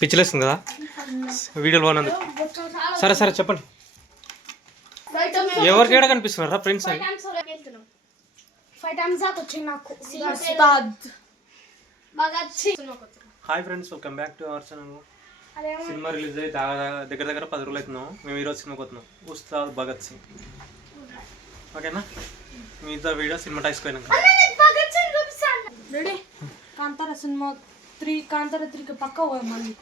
పిచ్చిలేస్తుంది కదా వీడియోలు బాగున్నది. సరే సరే చెప్పండి. ఎవరికి ఏడా కనిపిస్తున్నారా ఫ్రెండ్స్ అని? Hi friends, welcome back to our channel. Cinema release అయ్యి దగ్గర దగ్గర 10 రోజులు అవుతున్నాం. మేము ఈరోజు సినిమాకి వస్తున్నాం, ఉస్తాద్ భగత్ సింగ్. ఓకేనా, మిగతా వీడియో సినిమా టైస్కి పోయినాక. కాంతారా సినిమా 3 కాంతారా 3కి పక్క పోయి మళ్ళీ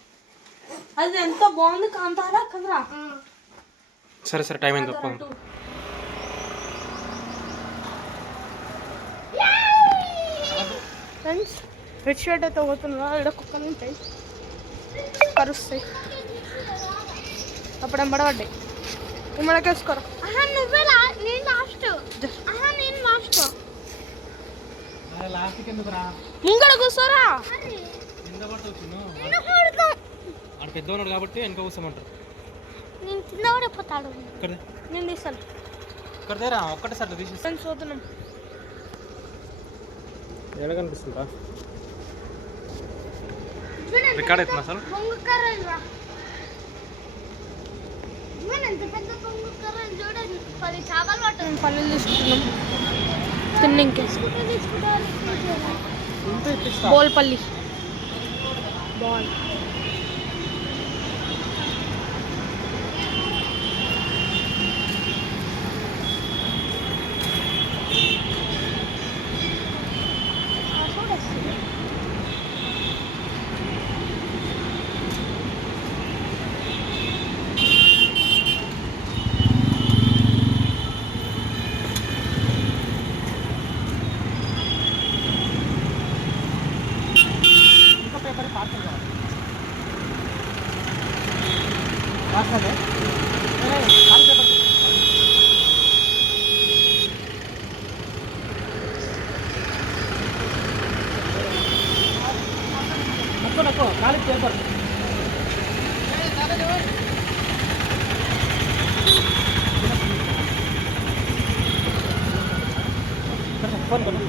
అది ఎంత బాగుంది కాంతారా కదరా. సరే సరే టైం అయింది. ఫ్రెండ్స్ రెడ్ షర్ట్ అయితే పోతున్నా, ఇక్కడ కుక్కలు ఉంటాయి కరుస్తాయి, అప్పుడు ఎంబడబడ్డాయి. ఇమ్మడకేసుకోరా. నేను లాస్ట్ ముంగడ కూర్చోరా. పెద్దవాడు కాబట్టి వెనక కూర్చోమంటారు. నేను కింద పడిపోతాడు. నేను తీస్తాను. ఇక్కడదేరా ఒక్కటేసారి తీసి చూస్తున్నాం. ఎలా కనిపిస్తుందా? రికార్డ్ అవుతుంది అసలు. పల్లెలు తీసుకుంటున్నాం తిన్నింకే. బోల్పల్లి బాల్. ఖాళీ పేపర్ ఫోన్ కొను.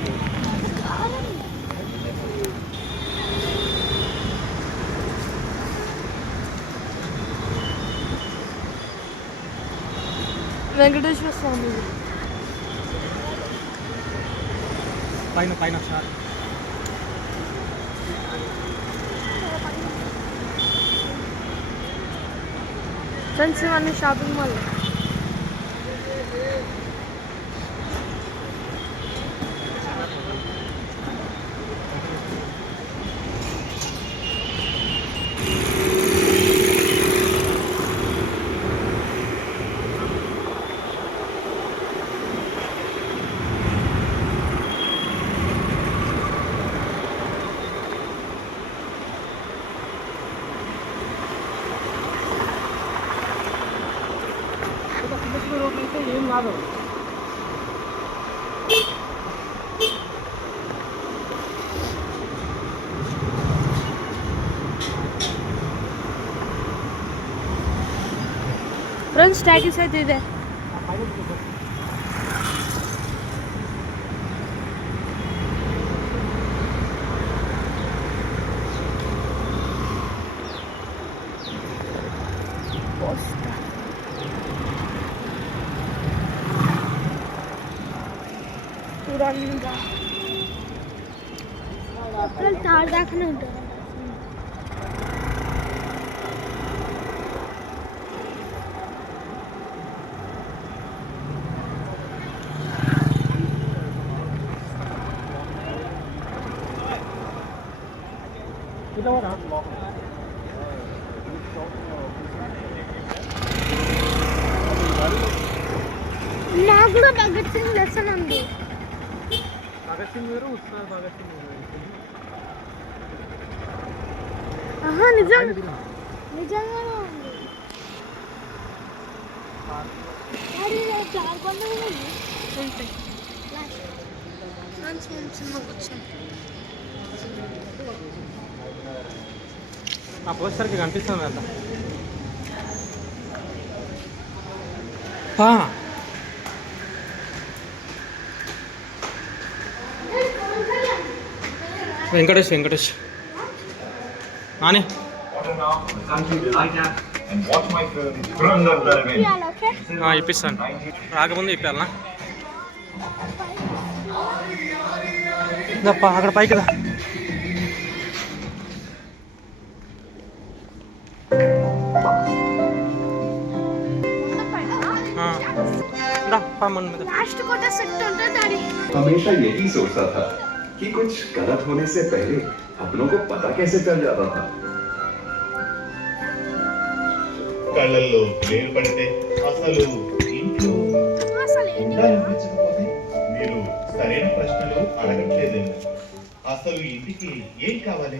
వెంకటేశ్వర స్వామి పైన పైన సార్. ఫ్రెండ్స్ ఇవన్నీ షాపింగ్ మాల్. ఏం కాదు. ఫ్రెండ్స్ ట్యాక్సీ అయితే ఇదే. తాడు దాకానే ఉంటారు. నాకు కూడా భగత్ సింగ్ లెసన్ ఉంది. భగత్ సింగ్ వేరు, ఉస్తాద్ భగత్ సింగ్ వేరు. నిజంగానే ఉంది. ఉంటాయి. సినిమాకి వచ్చాను. ఆ పోస్టర్కి కనిపిస్తుంది కదా. వెంకటేష్ వెంకటేష్ అని And watch my film, Dhurandhar Darwin. ఇప్పిస్తాను రాకముందు ఇప్పాలనా దప్ప అక్కడ పైకి దా मन में हमेशा यही सोचता था कि कुछ गलत होने से पहले अपनों को पता कैसे चल जाता था। కళ్ళల్లో వేలు పడితే అసలు ఇంట్లో ఉండాలనిపించకపోతే మీరు సరైన ప్రశ్నలు అడగట్లేదేమో. అసలు ఇంటికి ఏం కావాలి?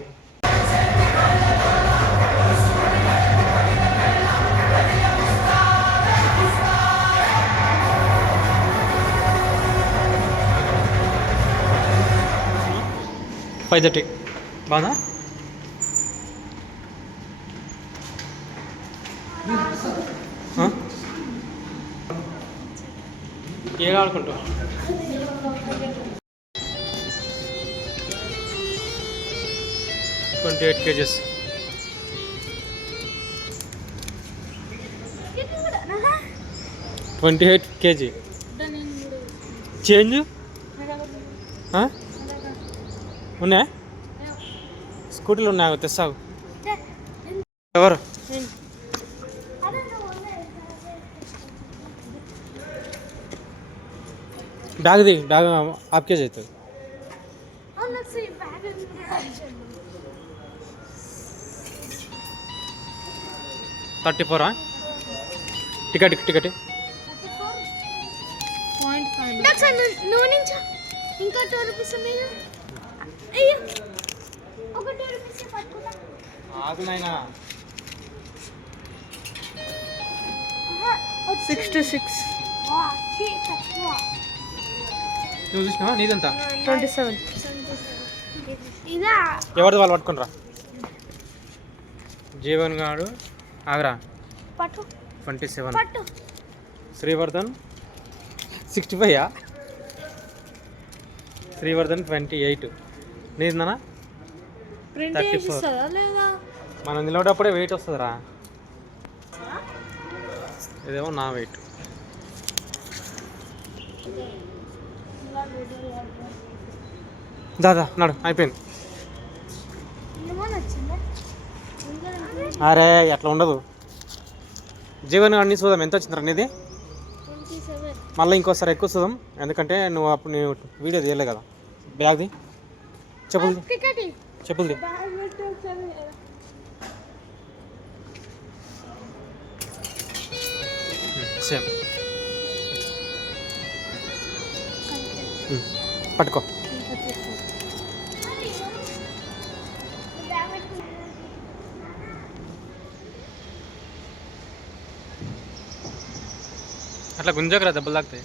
पैदटी बाधा ఏం ఆడుకుంటావు 28 kgs kg చేంజ్ ఉన్నాయా స్కూటీలు ఉన్నాయా తెస్తావు ఎవరు బ్యాగ్ ది బ్యాగ్ ఆప్కే అవుతుంది 34 టికెట్ టికెట్ ఇంకా 2 రూపీస్ మీద అయ్యో ఒక 2 రూపీస్ పట్టుకుంటా ఆగునైనా 66 వా చీ తక్కువ నువ్వు చూసినావా నీదంతా 27 ఇదా ఎవరిది వాళ్ళు పట్టుకుని రా జీవన్ గారు ఆగరా పట్టు 27 పట్టు శ్రీవర్ధన్ 65 శ్రీవర్ధన్ 28 నీదిందనా ప్రింట్ 34 చేసిస్తుందా లేదా మనం నిలబడప్పుడే వెయిట్ వస్తుందిరా ఇదేమో నా వెయిట్ దాదా నడు అయిపోయింది ఏమని వచ్చిందా అరే అట్లా ఉండదు జీవన్ అన్ని చూద్దాం ఎంత వచ్చిందిరా నీది 27 మళ్ళీ ఇంకోసారి ఎక్కువ చూద్దాం ఎందుకంటే నువ్వు అప్పుడు నీ వీడియో తీయలే కదా బ్యాగ్ది చెప్పులది టికెట్ చెప్పులది బ్యాగ్ పెట్టి ఒకసారి సేమ్ పట్టుకో బ్యాగ్ పెట్టి అట్లా గుంజకరా దెబ్బలు తాకుతాయి